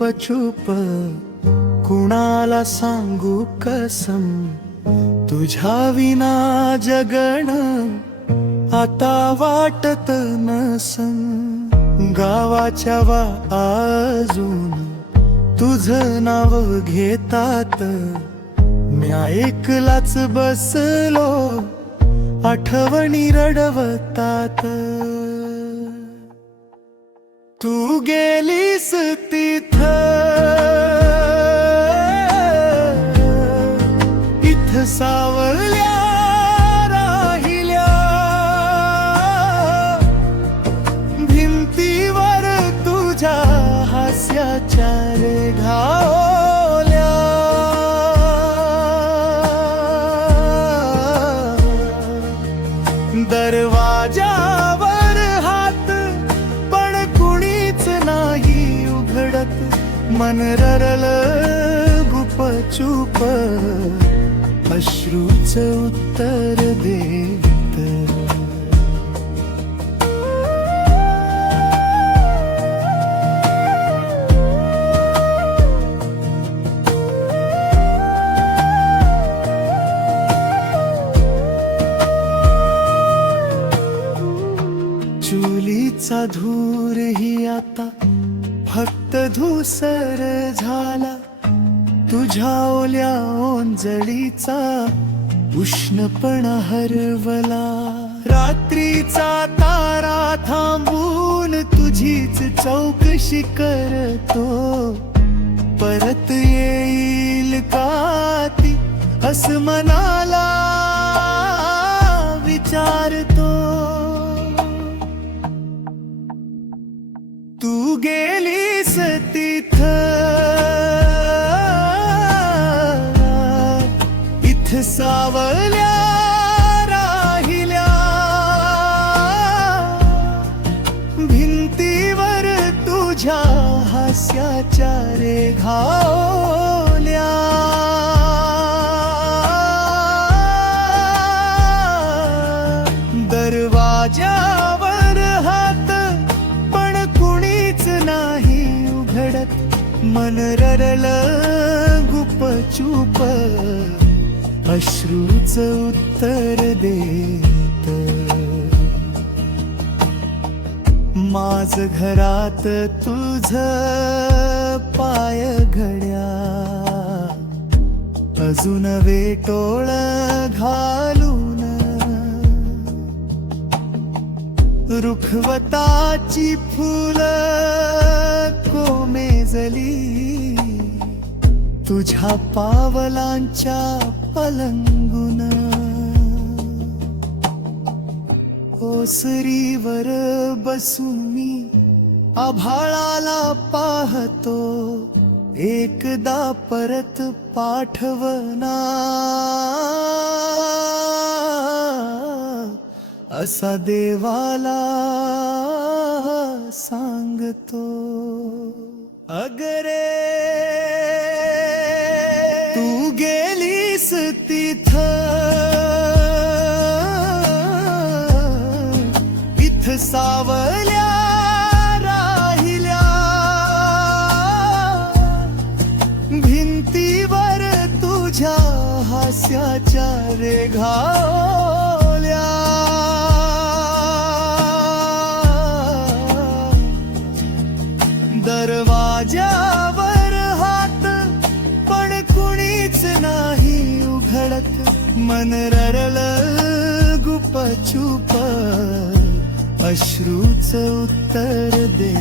गुपचूप कुणाला सांगू कसम, तुझ्या विना जगण आता वाटत नसन. गावाच्या अजून तुझं नाव घेतात, म्या एकलाच बसलो आठवणी रडवतात. तू गेलीस तिथं, इथं सावल्या राहिल्या, भिंतीवर तुझ्या हास्याच्या रेघावल्या. दरवाजावर हात पण कुणीच नाही उघडत, मन ररलं गुपचूप अश्रूच उत्तर देत. चुलीचा धूर ही आता फक्त धूसर झाला, तुझ्या ओल्या ओंजळीचा उष्णपणा हरवला. रात्रीचा तारा थांबून तुझीच चौकशी करतो, परत येईल का ती असं मनाला विचारतो. तू गेलीस तिथं, इथं सावल्या राहिल्या, भिंतीवर तुझ्या हास्याच्या रेघावल्या. दरवाजावर हात पण कुणीच नाही उघडत, मन ररलं गुपचूप अश्रूच उत्तर देत. माझ घरात तुझ पाय घड्या, अजून वेटोळ घालून रुखवताची फुलं कोमेजली, तुझ्या पावलांच्या पलंगून. ओसरीवर बसून मी आभाळाला पाहतो, एकदा परत पाठवना असा देवाला सांगतो. अगरे तू गेलीस तिथं, इथं सावल्या राहिल्या, भिंतीवर तुझ्या हास्याच्या रेघावल्या. दरवाजावर हात पण कुणीच नाही उघडत, मन ररलं गुपचूप अश्रूच उत्तर दे.